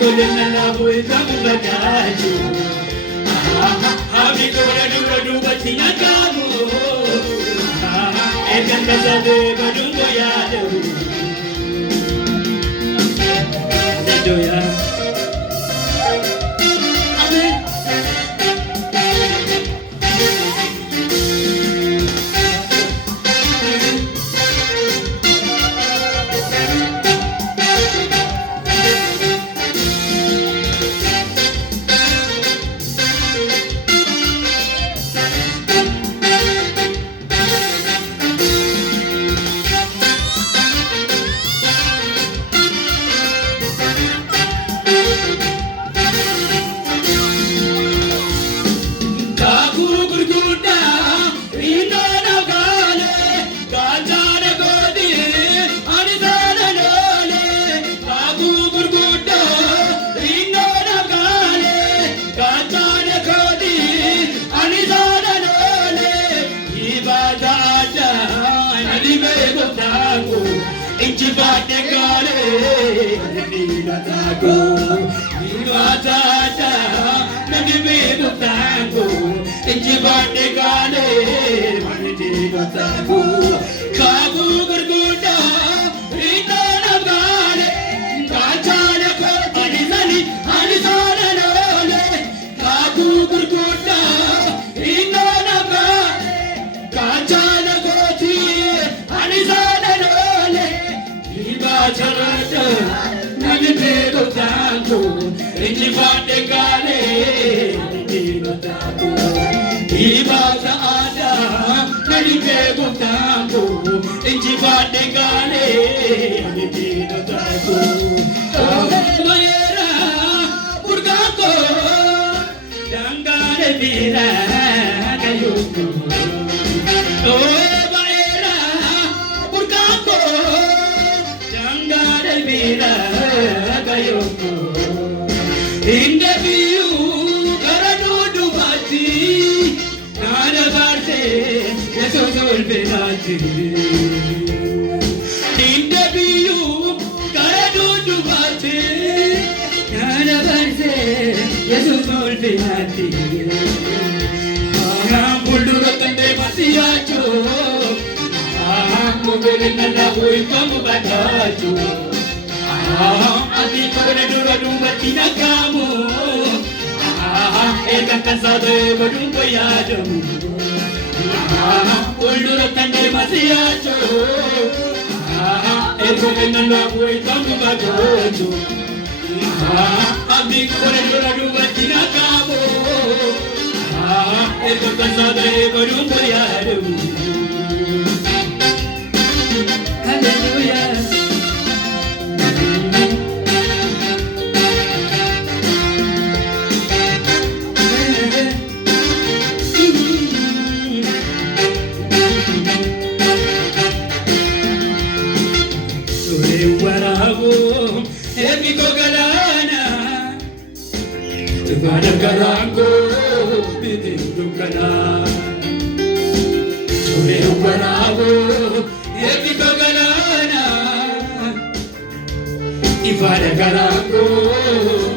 golina labo itakubatacho abikora dudu batina kamu ekanda sabe badungo yado Hallelujah Amen Inchibategale, Nidatago, Nidata, Nadibedago, Inchibategale, Nidatago, Kabu Gurguda, Ritanagale, Kachanako, Anizani, Anizana Nole, Kabu Gurguda, Ritanagale, Kachanakoti, Anizana Nole. Charata, Nagito Tango, Inchifate Gale, Nagito Tango, Ibata Ada, Nagito Tango, Inchifate Gale, Nagito Tango, Mayera, Burgako, Dangare Vira, Nayuko, Interview, Karadudu Bati, Nana Barte, Jesus will be Nati. Interview, Karadudu Bati, Nana Barte, Jesus will be Nati. Buldurakande Masiacho, Mubelina Huipamu Batacho. Abi kore duru batina kamu ekaka sabe badungo yadamu ulduru kande masiacho ekogena labu itamu bagocho abi kore duru batina kamu ekaka sabe badungo yadamu Hallelujah Garango, Bidukana, Sore Warago, Epicogalana, Ivana Garango,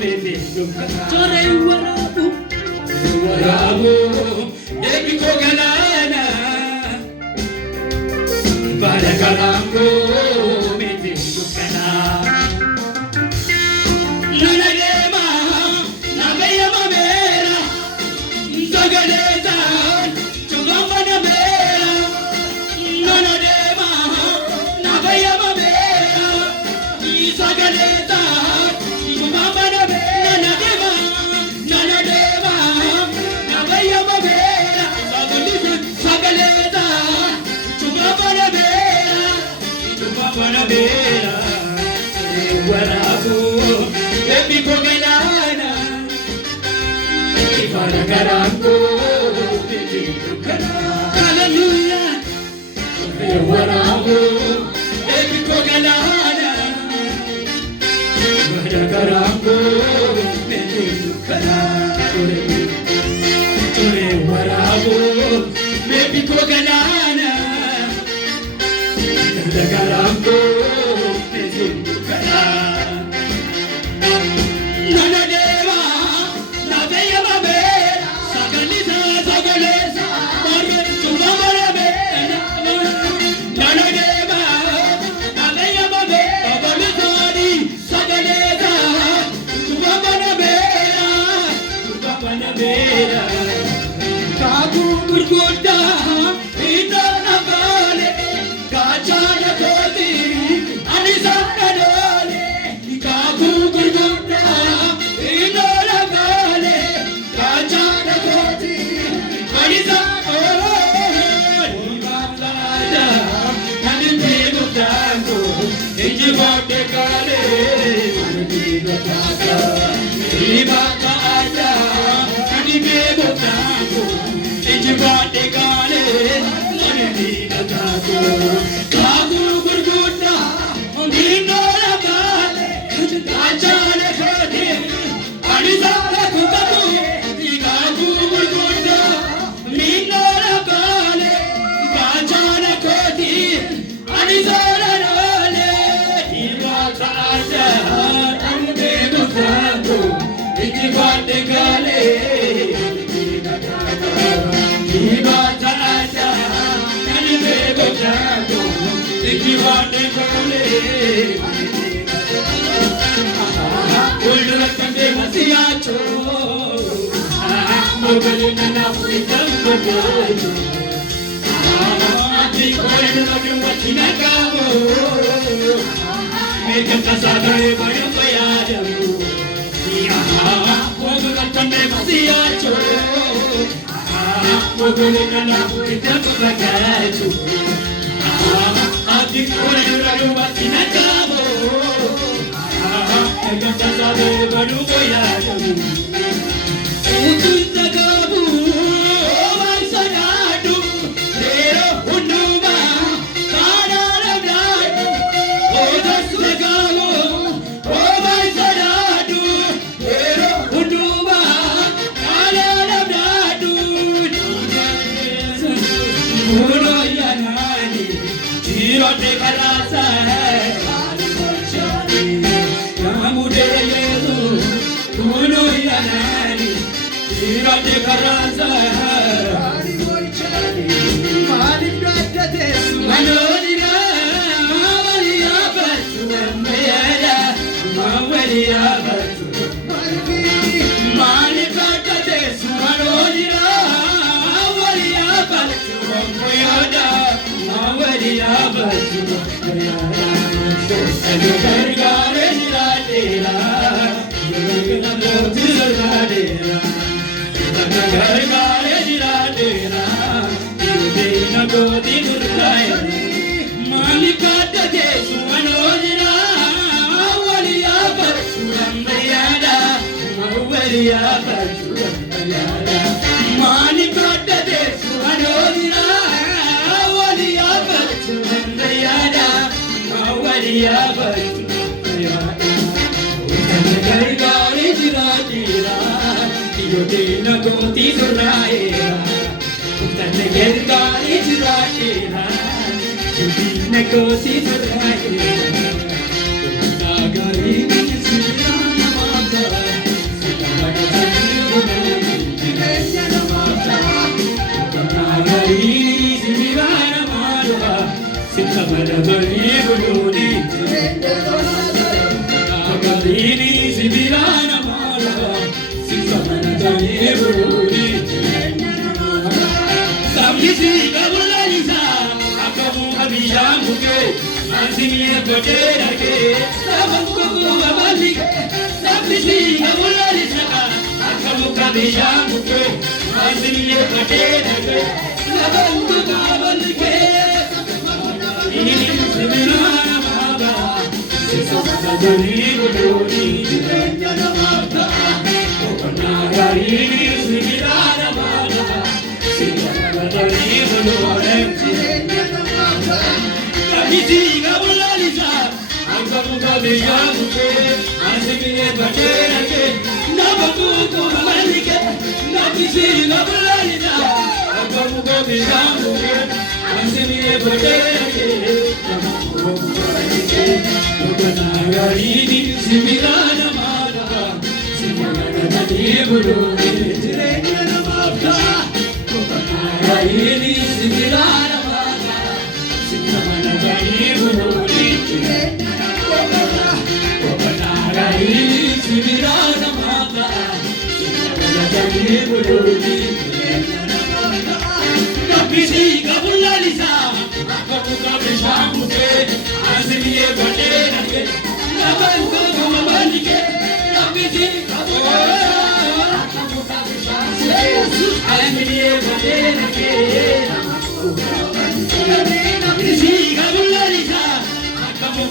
Bidukana, Sore Warago, Warago, Epicogalana, Ivana Garango, Bidukana. Hallelujah. Ijibate kale manila tata ibata aja kanibe botako ijibate kale manila tata kagu gurguda ondinora kale ajale khode anizala kukabu kagu gurguda ondinora kale ajale khode anizala Ijibate kale ibata aja kanibe botako ijibate kale ulrakande masiacho mogalina na puitam botako ati koinu lagum wachina kamo mekam kasagare bayo payajamu Kande masiacho mogalina na puitam botako ati koinu lagum wachina kamo mekam kasagare bayo payajamu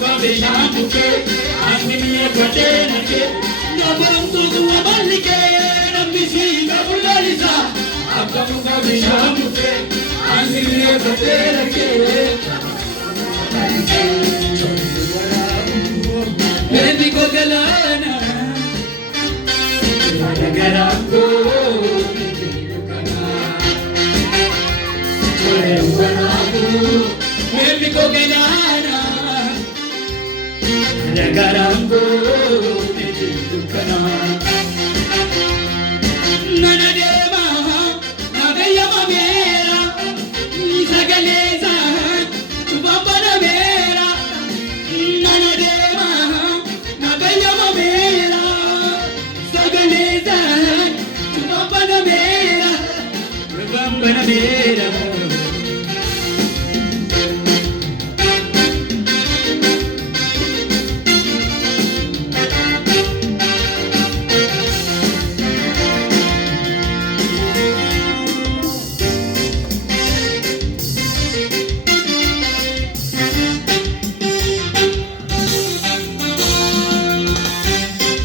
Bishambuke, Asmini Patenake, Nobam to Amalike, Nambisi, Nabulisa, Akamuka Bishambuke, Asmini Patenake, Medico Galana, Garago, Medico Galana. Nagarango Nidukana Nanadeva Nagayama Vera Nisagaleza Tubapana Vera Nanadeva Nagayama Vera Sagaleza Tubapana Vera Tubapana Vera